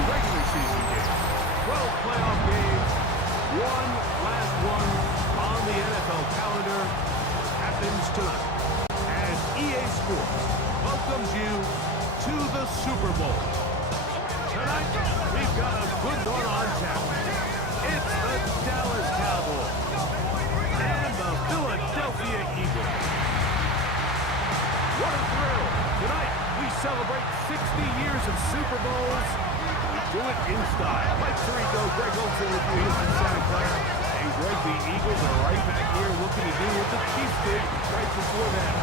regular season games. 12 playoff games, one last one on the NFL calendar happens tonight as EA Sports welcomes you to the Super Bowl. Tonight, we've got a good one on tap. It's the Dallas Cowboys and the Philadelphia Eagles. What a thrill! Tonight, we celebrate 60 years of Super Bowls. We do it in style. Mike Tirico, Greg Olson with you here from Santa Clara. Hey, Greg, the Eagles are right back here looking to do what the Chiefs did right before that.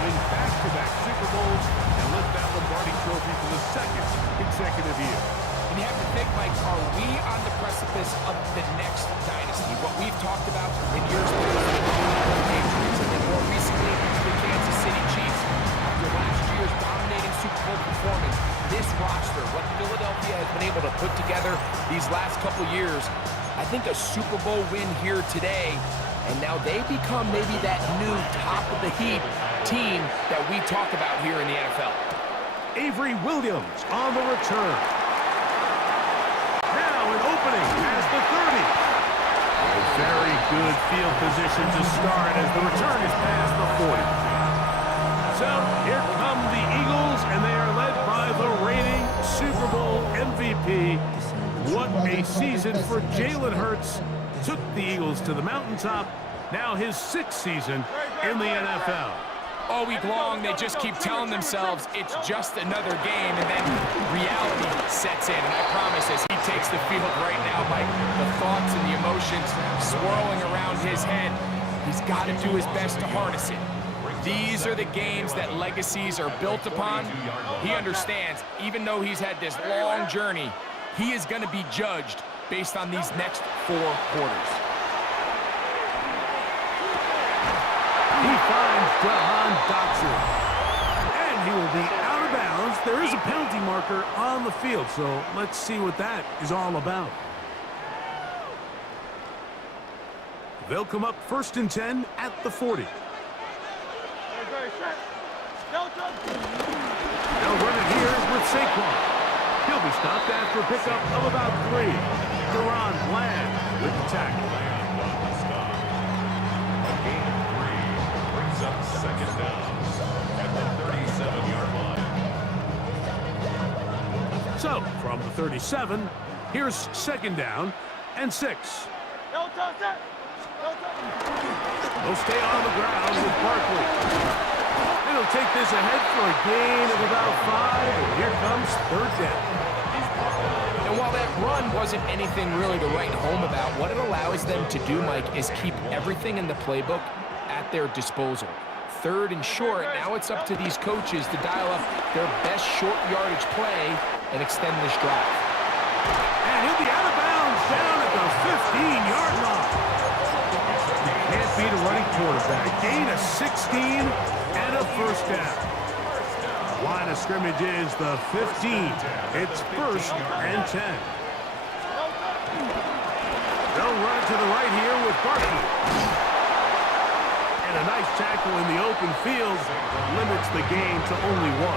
Win back-to-back Super Bowls and lift that Lombardi Trophy for the second consecutive year. And you have to think, Mike, are we on the precipice of the next dynasty? What we've talked about in years past, the Patriots, and then more recently, the Kansas City Chiefs. After last year's dominating Super Bowl performance, this roster, what Philadelphia has been able to put together these last couple years, I think a Super Bowl win here today, and now they become maybe that new top-of-the-heap team that we talk about here in the NFL. Avery Williams on the return. Now an opening as the 30. A very good field position to start as the return is past the 40. So here come the Eagles, and they are led by the reigning Super Bowl MVP. What a season for Jalen Hurts. Took the Eagles to the mountaintop. Now his 6th season in the NFL. All week long, they just keep telling themselves it's just another game, and then reality sets in. And I promise, as he takes the field right now, Mike, the thoughts and the emotions swirling around his head, he's got to do his best to harness it. These are the games that legacies are built upon. He understands, even though he's had this long journey, he is going to be judged based on these next 4 quarters. He finds Jahan Dotson. And he will be out of bounds. There is a penalty marker on the field, so let's see what that is all about. They'll come up 1st and 10 at the 40. They'll run it here with Saquon. He'll be stopped after a pickup of about 3. Deron Bland with the tackle. Second down at the 37-yard line. So, from the 37, here's 2nd down and 6. They'll stay on the ground with Barkley. They'll take this ahead for a gain of about 5, and here comes 3rd down. And while that run wasn't anything really to write home about, what it allows them to do, Mike, is keep everything in the playbook at their disposal. 3rd and short, now it's up to these coaches to dial up their best short yardage play and extend this drive. And he'll be out of bounds down at the 15-yard line. You can't beat a running quarterback. Gain of 16 and a 1st down. Line of scrimmage is the 15. It's 1st and 10. They'll run it to the right here with Barkley. And a nice tackle in the open field limits the gain to only 1.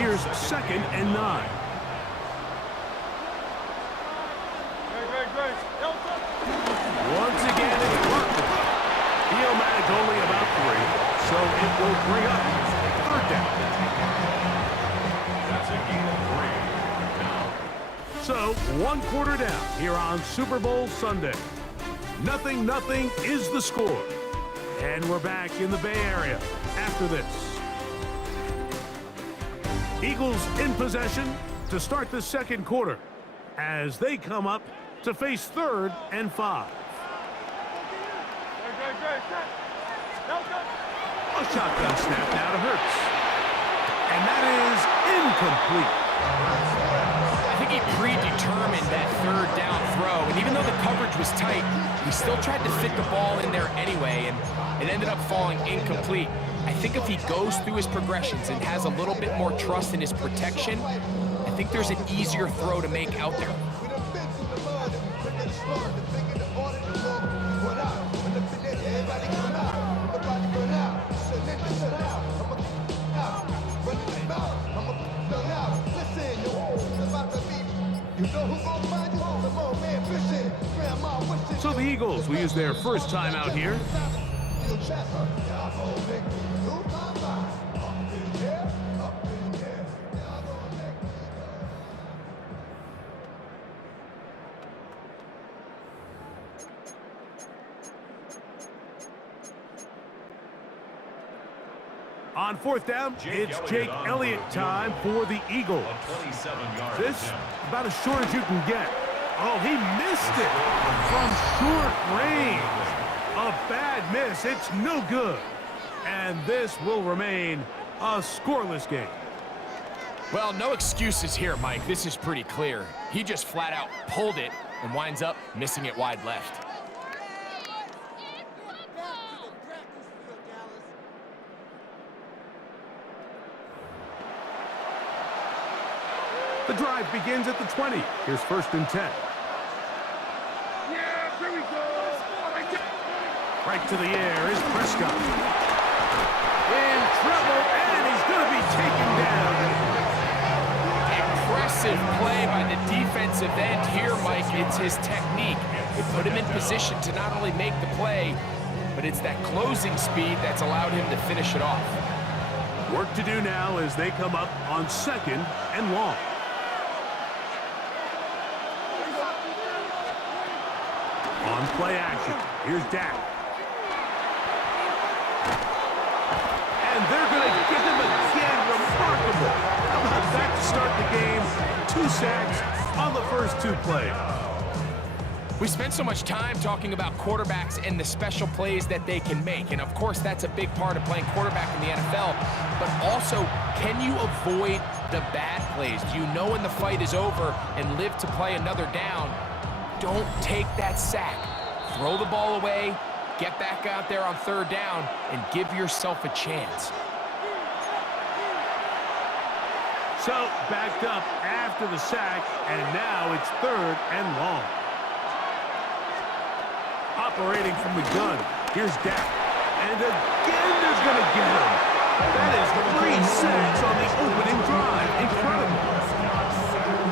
Here's 2nd and 9. Once again, it's Barkley. He'll manage only about 3, so it will bring up 3rd down. That's a gain of 3. So, 1 quarter down here on Super Bowl Sunday. 0-0 is the score. And we're back in the Bay Area after this. Eagles in possession to start the 2nd quarter as they come up to face 3rd and 5. A shotgun snap now to Hurts. And that is incomplete. I think he predetermined that 3rd down throw, and even though the coverage was tight, he still tried to fit the ball in there anyway, and it ended up falling incomplete. I think if he goes through his progressions and has a little bit more trust in his protection, I think there's an easier throw to make out there. So the Eagles will use their first timeout here. On fourth down, it's Jake Elliott time for the Eagles. This, about as short as you can get. Oh, he missed it from short range. A bad miss. It's no good. And this will remain a scoreless game. Well, no excuses here, Mike. This is pretty clear. He just flat out pulled it and winds up missing it wide left. The drive begins at the 20. Here's first and 10. Yeah, here we go. Right to the air is Prescott. In trouble, and he's going to be taken down. Impressive play by the defensive end here, Mike. It's his technique. It put him in position to not only make the play, but it's that closing speed that's allowed him to finish it off. Work to do now as they come up on second and long. On play action, here's Dak. And they're going to give him again. Remarkable. How about that to start the game? 2 sacks on the first 2 plays. We spent so much time talking about quarterbacks and the special plays that they can make. And of course, that's a big part of playing quarterback in the NFL. But also, can you avoid the bad plays? Do you know when the fight is over and live to play another down? Don't take that sack. Throw the ball away, get back out there on third down, and give yourself a chance. So, backed up after the sack, and now it's third and long. Operating from the gun, here's Dak. And again, they're going to get him. That is 3 sacks on the opening drive. Incredible.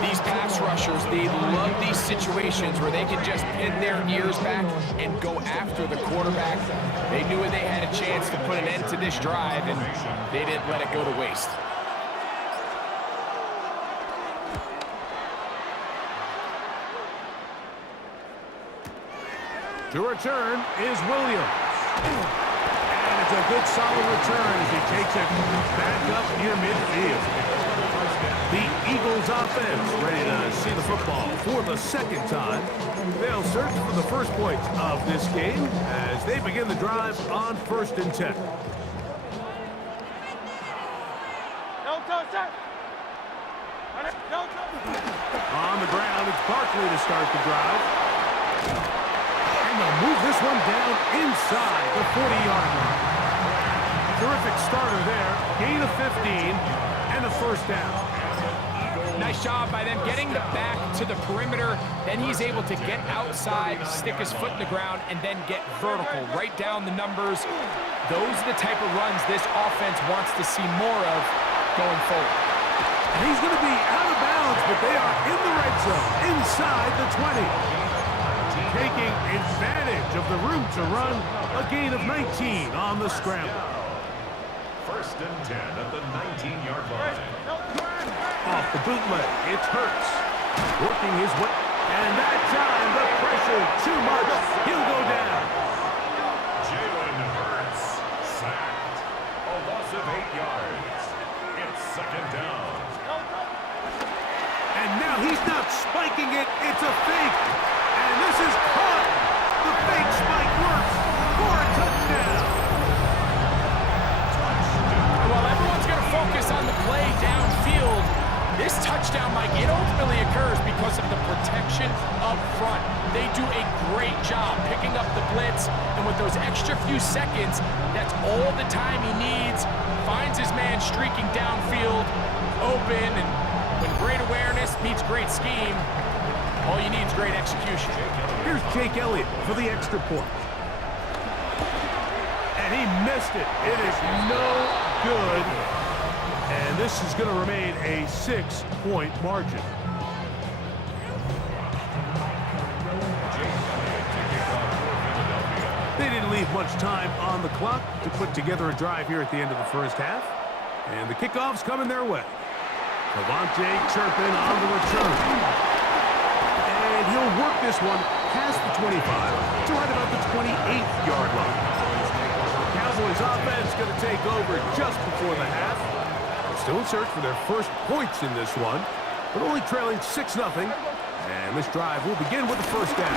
These pass rushers, they love these situations where they can just pin their ears back and go after the quarterback. They knew they had a chance to put an end to this drive, and they didn't let it go to waste. To return is Williams. And it's a good solid return as he takes it back up near midfield. The Eagles offense ready to see the football for the second time. They'll search for the first points of this game as they begin the drive on first and 10. On the ground, it's Barkley to start the drive. And they'll move this one down inside the 40-yard line. Terrific starter there. Gain of 15 and a first down. Nice job by them getting the back to the perimeter. Then he's able to get outside, stick his foot in the ground, and then get vertical, right down the numbers. Those are the type of runs this offense wants to see more of going forward. And he's going to be out of bounds, but they are in the red zone, inside the 20. Taking advantage of the room to run, a gain of 19 on the scramble. First and 10 at the 19-yard line. Off the bootleg, it's Hurts. Working his way, and that time the pressure too much. He'll go down. Jalen Hurts sacked. A loss of 8 yards. It's second down. And now he's not spiking it, it's a fake. And this is caught. The fake spike works for a touchdown. While everyone's going to focus on the play downfield, this touchdown, Mike, it ultimately occurs because of the protection up front. They do a great job picking up the blitz, and with those extra few seconds, that's all the time he needs. Finds his man streaking downfield, open, and when great awareness meets great scheme, all you need is great execution. Here's Jake Elliott for the extra point. And he missed it. It is no good. And this is going to remain a 6-point margin. leave much time on the clock to put together a drive here at the end of the first half. And the kickoff's coming their way. Devontae Turpin on the return. And he'll work this one past the 25 to right about the 28-yard line. Cowboys offense going to take over just before the half. They're still in search for their first points in this one, but only trailing 6-0. And this drive will begin with the first down.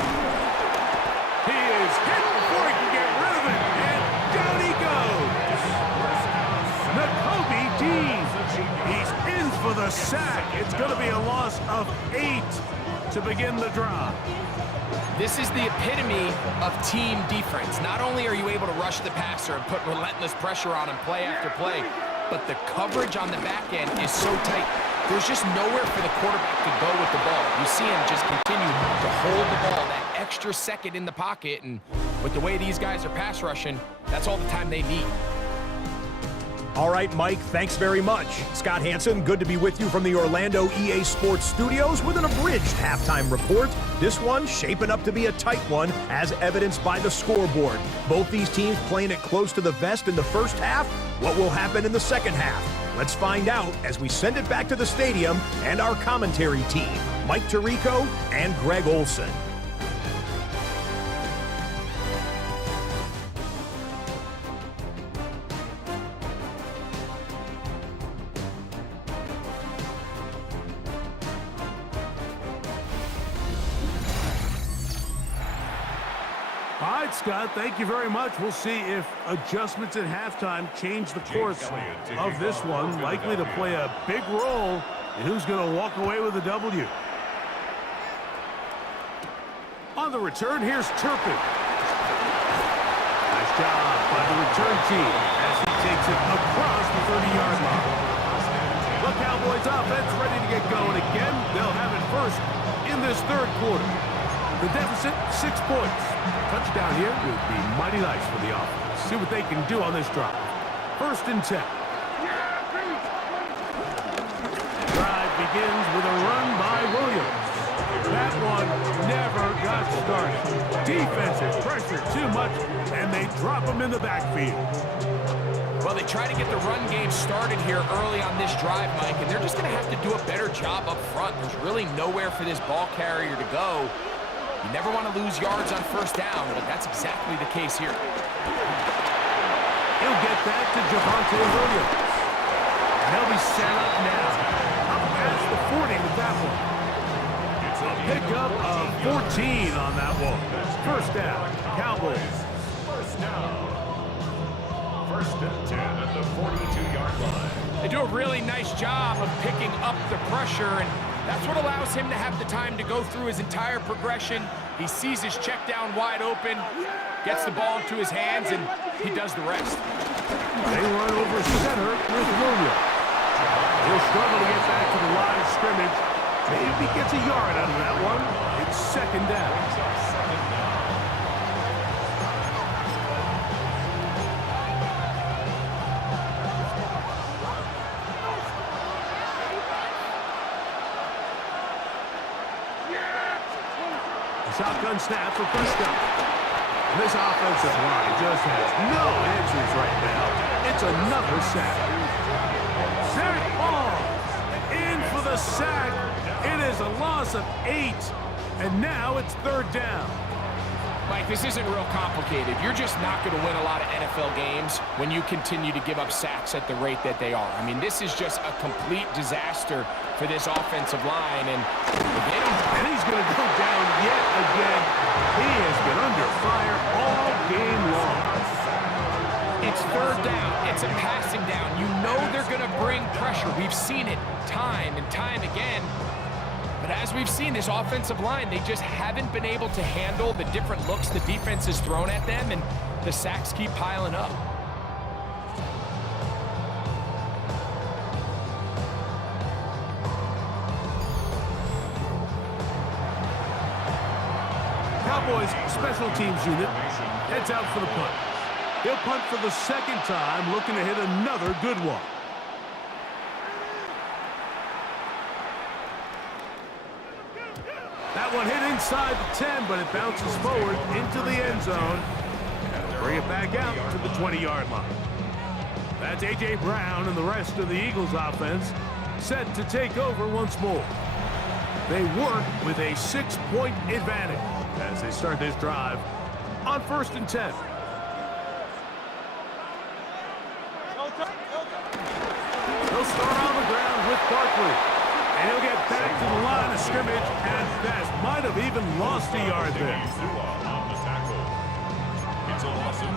He is hit before he can get rid of it, and down he goes. Nakobe Dean. He's in for the sack. It's going to be a loss of 8 to begin the drive. This is the epitome of team defense. Not only are you able to rush the passer and put relentless pressure on him play after play, but the coverage on the back end is so tight. There's just nowhere for the quarterback to go with the ball. You see him just continue to hold the ball that extra second in the pocket, and with the way these guys are pass rushing, that's all the time they need. All right, Mike, thanks very much. Scott Hansen, good to be with you from the Orlando EA Sports Studios with an abridged halftime report. This one shaping up to be a tight one, as evidenced by the scoreboard. Both these teams playing it close to the vest in the first half. What will happen in the second half? Let's find out as we send it back to the stadium and our commentary team, Mike Tirico and Greg Olson. All right, Scott, thank you very much. We'll see if adjustments at halftime change the course of this one. Likely to play a big role in who's going to walk away with a W. On the return, here's Turpin. Nice job by the return team as he takes it across the 30-yard line. The Cowboys offense ready to get going again. They'll have it first in this third quarter. The deficit, 6 points. Touchdown here would be mighty nice for the offense. See what they can do on this drive. 1st and 10. Drive begins with a run by Williams. That one never got started. Defensive pressure too much, and they drop him in the backfield. Well, they try to get the run game started here early on this drive, Mike, and they're just going to have to do a better job up front. There's really nowhere for this ball carrier to go. You never want to lose yards on 1st down, but that's exactly the case here. He'll get that to Javonte Williams. And he'll be set up now. Up past the 40 with that one. It's a pickup of 14 on that one. 1st down, Cowboys. 1st down. 1st and 10 at the 42-yard line. They do a really nice job of picking up the pressure, and that's what allows him to have the time to go through his entire progression. He sees his check down wide open, gets the ball into his hands, and he does the rest. They run over center with Williams. He'll struggle to get back to the line of scrimmage. Maybe he gets a yard out of that one. It's 2nd down. Shotgun snap for 1st down. This offensive line just has no answers right now. It's another sack. Zach Ball in for the sack. It is a loss of 8. And now it's 3rd down. Mike, this isn't real complicated. You're just not going to win a lot of NFL games when you continue to give up sacks at the rate that they are. I mean, this is just a complete disaster for this offensive line, and if they don't... And he's going to go down yet again. He has been under fire all game long. It's 3rd down. It's a passing down. You know they're going to bring pressure. We've seen it time and time again. But as we've seen, this offensive line, they just haven't been able to handle the different looks the defense has thrown at them, and the sacks keep piling up. Cowboys special teams unit heads out for the punt. He'll punt for the 2nd time, looking to hit another good one. That one hit inside the 10, but it bounces forward into the end zone. Bring it back out to the 20-yard line. That's A.J. Brown and the rest of the Eagles offense set to take over once more. They work with a 6-point advantage as they start this drive on 1st and 10. They'll start on the ground with Barkley. And he'll get back to the line of scrimmage at best. Might have even lost a yard there. On the tackle. It's a loss of 2.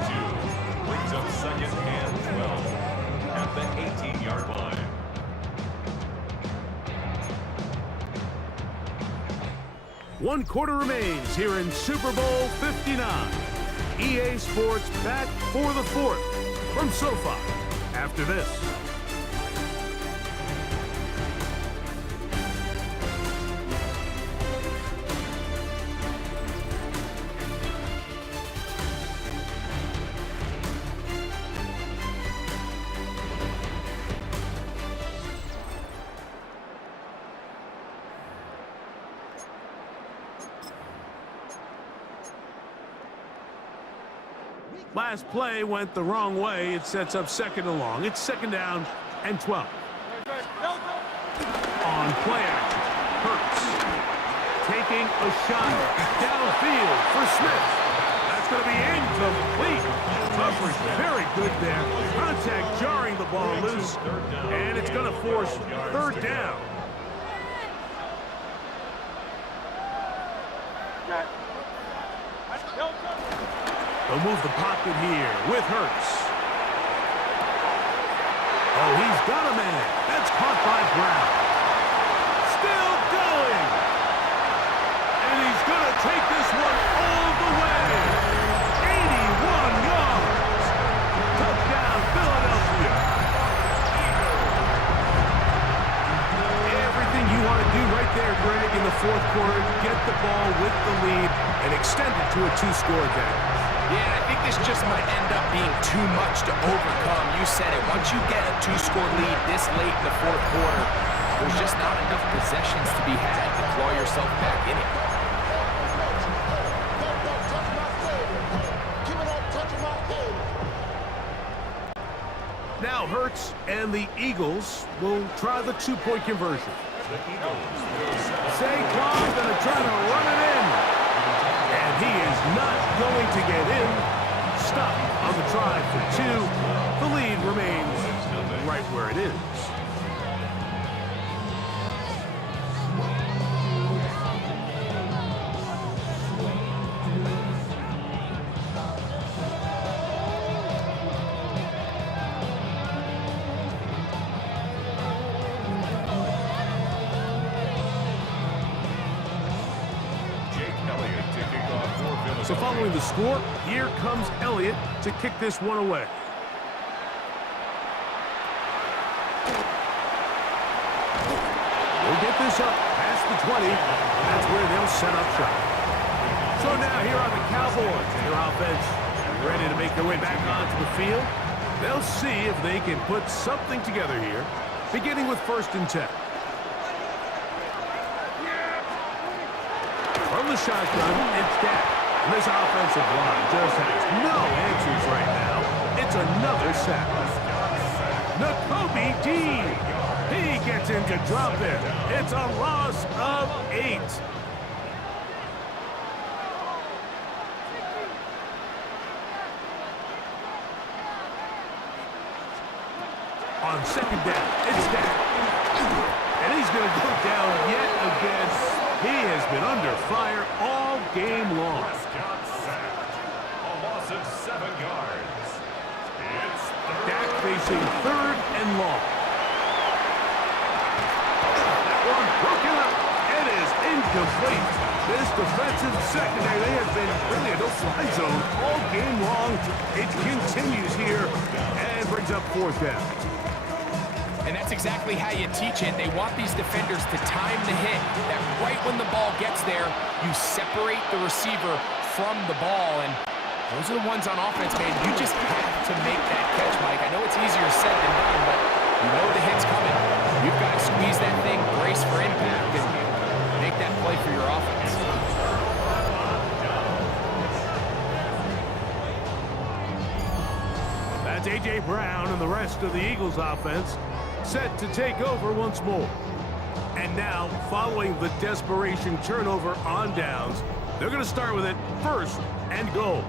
Brings up 2nd and 12 at the 18-yard line. One quarter remains here in Super Bowl 59. EA Sports back for the 4th from SoFi after this. Last play went the wrong way. It sets up 2nd and long. It's 2nd down and 12. On play action, Hurts taking a shot downfield for Smith. That's going to be incomplete. Coverage very good there. Contact jarring the ball loose, and it's going to force 3rd down. They'll move the pocket here with Hurts. Oh, he's got a man. That's caught by Brown. Still going. And he's going to take this one all the way. 81 yards. Touchdown, Philadelphia. Everything you want to do right there, Greg, in the 4th quarter. Get the ball with the lead and extend it to a 2-score advantage. Yeah, I think this just might end up being too much to overcome. You said it. Once you get a 2-score lead this late in the 4th quarter, there's just not enough possessions to be had to claw yourself back in it. Now Hurts and the Eagles will try the 2-point conversion. Saquon's going to try to run it in. And he is not going to get in. Stop on the try for 2. The lead remains right where it is. So following the score, here comes Elliott to kick this one away. We'll get this up past the 20. That's where they'll set up shop. So now here are the Cowboys. Their offense ready to make their way back onto the field. They'll see if they can put something together here, beginning with 1st and 10. From the shotgun, it's Dak. And this offensive line just has no answers right now. It's another sack. Nakobe Dean. He gets in to drop it. It's a loss of 8. On 2nd down, it's Dak. And he's going to go down yet again. He has been under fire all game long. A loss of 7 yards. It's Dak facing 3rd and long. That one broken up. It is incomplete. This defensive secondary, they have been really a no-fly zone all game long. It continues here and brings up 4th down. And that's exactly how you teach it. They want these defenders to time the hit, that right when the ball gets there, you separate the receiver from the ball. And those are the ones on offense, man. You just have to make that catch, Mike. I know it's easier said than done, but you know the hit's coming. You've got to squeeze that thing, brace for impact, and make that play for your offense. That's A.J. Brown and the rest of the Eagles offense set to take over once more. And now, following the desperation turnover on downs, they're going to start with it first and goal.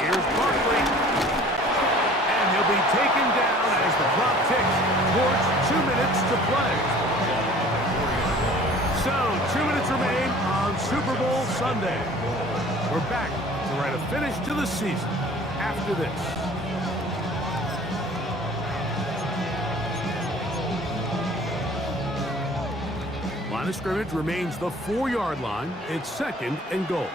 Here's Barkley. And he'll be taken down as the clock ticks towards 2 minutes to play. So, 2 minutes remain on Super Bowl Sunday. We're back to write a finish to the season after this. Line of scrimmage remains the 4-yard line. It's second and goal.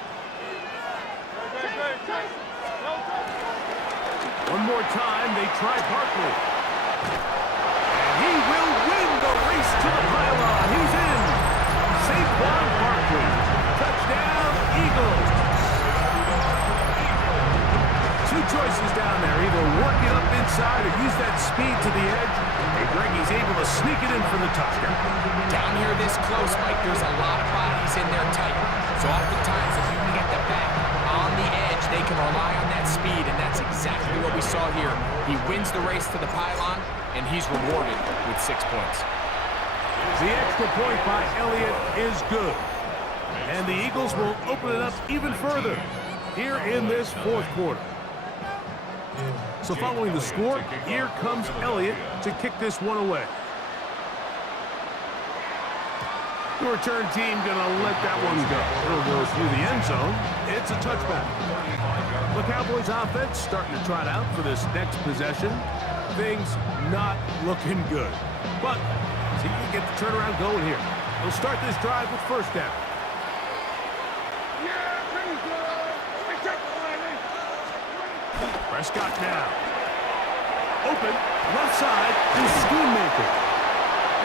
One more time, they try Barkley. And he will win the race to the pylon. He's in. Saquon Barkley. Touchdown, Eagles. Two choices down there. Either work it up inside or use that speed to the edge. And Greggy's able to sneak it in for the touchdown. Down here this close, Mike, there's a lot of bodies in there tight. So oftentimes, if you can get the back on the edge, they can rely on that speed, and that's exactly what we saw here. He wins the race to the pylon, and he's rewarded with 6 points. The extra point by Elliott is good. And the Eagles will open it up even further here in this fourth quarter. So following the score, here comes Elliott to kick this one away. The return team gonna let that one go. It'll go through the end zone. It's a touchback. The Cowboys offense starting to trot out for this next possession. Things not looking good. But see if you can get the turnaround going here. They'll start this drive with first down. Prescott now. Open, left side, to Schoonmaker.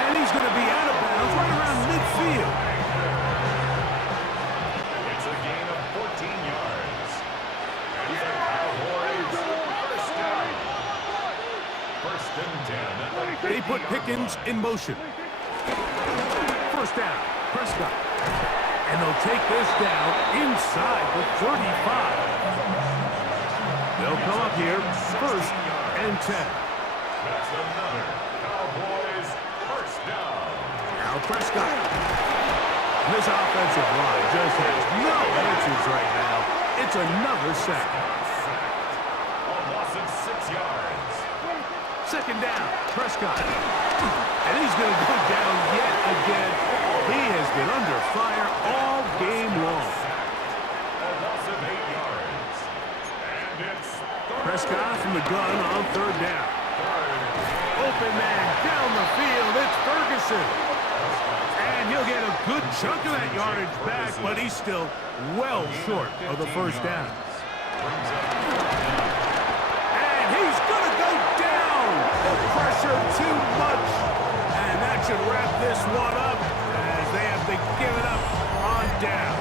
And he's going to be out of bounds right around midfield. It's a gain of 14 yards. And the Cowboys first down. First and 10. They put Pickens in motion. First down, Prescott. And they'll take this down inside the 35. They'll come up here first and 10. That's another Cowboys first down. Now Prescott. This offensive line just has no answers right now. It's another sack. A loss of 6 yards. Second down, Prescott. And he's going to go down yet again. He has been under fire all game long. A loss of 8 yards. And it's Prescott from the gun on third down. Open man down the field. It's Ferguson. And he'll get a good chunk of that yardage back, but he's still well short of the first down. And he's going to go down. The pressure too much. And that should wrap this one up as they have to give it up on downs.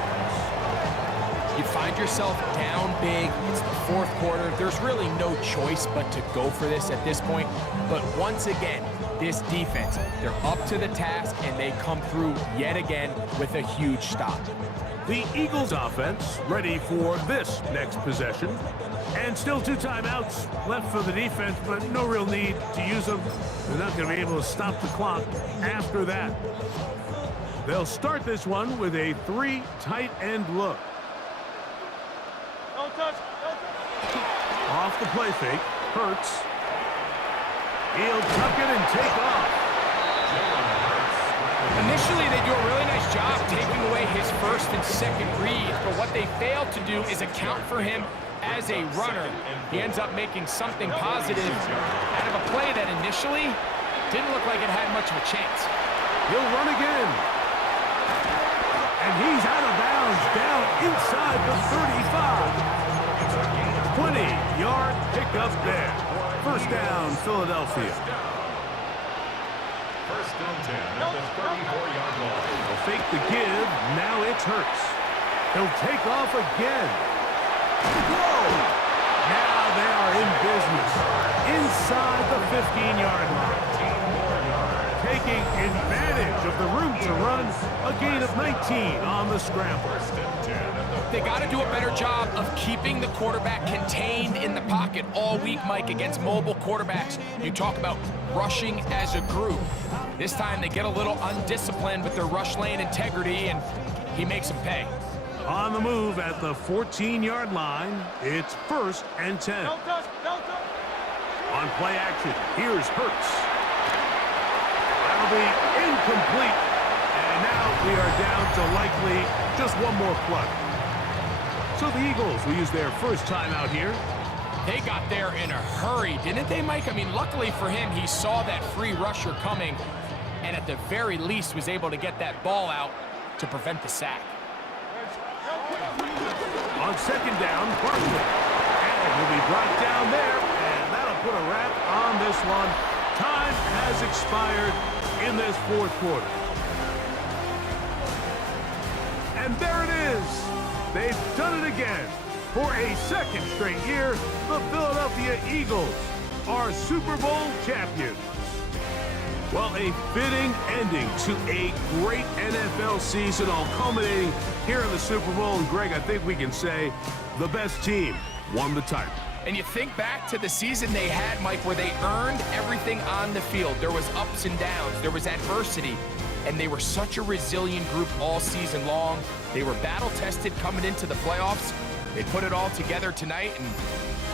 You find yourself down big. It's the fourth quarter. There's really no choice but to go for this at this point. But once again, this defense, they're up to the task, and they come through yet again with a huge stop. The Eagles offense ready for this next possession. And still 2 timeouts left for the defense, but no real need to use them. They're not going to be able to stop the clock after that. They'll start this one with a 3 tight end look. Off the play fake, Hurts. He'll tuck it and take off. Initially, they do a really nice job taking away his first and second read, but what they fail to do is account for him as a runner. He ends up making something positive out of a play that initially didn't look like it had much of a chance. He'll run again. And he's out of bounds down inside the 35. 20-yard pickup there. First down, Philadelphia. First and 10 at the 34-yard line. They'll fake the give. Now it's Hurts. He'll take off again. Whoa! Now they are in business. Inside the 15-yard line. taking advantage of the room to run. A gain of 19 on the scramble. They got to do a better job of keeping the quarterback contained in the pocket all week, Mike, against mobile quarterbacks. You talk about rushing as a group. This time they get a little undisciplined with their rush lane integrity, and he makes them pay. On the move at the 14-yard line, it's 1st and 10. On play action, here's Hurts. That'll be incomplete. And now we are down to likely just one more play. So the Eagles will use their first time out here. They got there in a hurry, didn't they, Mike? I mean, luckily for him, he saw that free rusher coming, and at the very least was able to get that ball out to prevent the sack. On 2nd down, Barkley. And will be brought down there, and that'll put a wrap on this one. Time has expired in this 4th quarter. And there it is. They've done it again. For a 2nd straight year, the Philadelphia Eagles are Super Bowl champions. Well, a fitting ending to a great NFL season, all culminating here in the Super Bowl. And Greg, I think we can say the best team won the title. And you think back to the season they had, Mike, where they earned everything on the field. There was ups and downs. There was adversity. And they were such a resilient group all season long. They were battle-tested coming into the playoffs. They put it all together tonight, and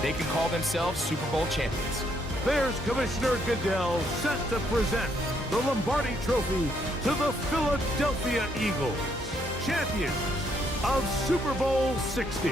they can call themselves Super Bowl champions. There's Commissioner Goodell set to present the Lombardi Trophy to the Philadelphia Eagles, champions of Super Bowl 60.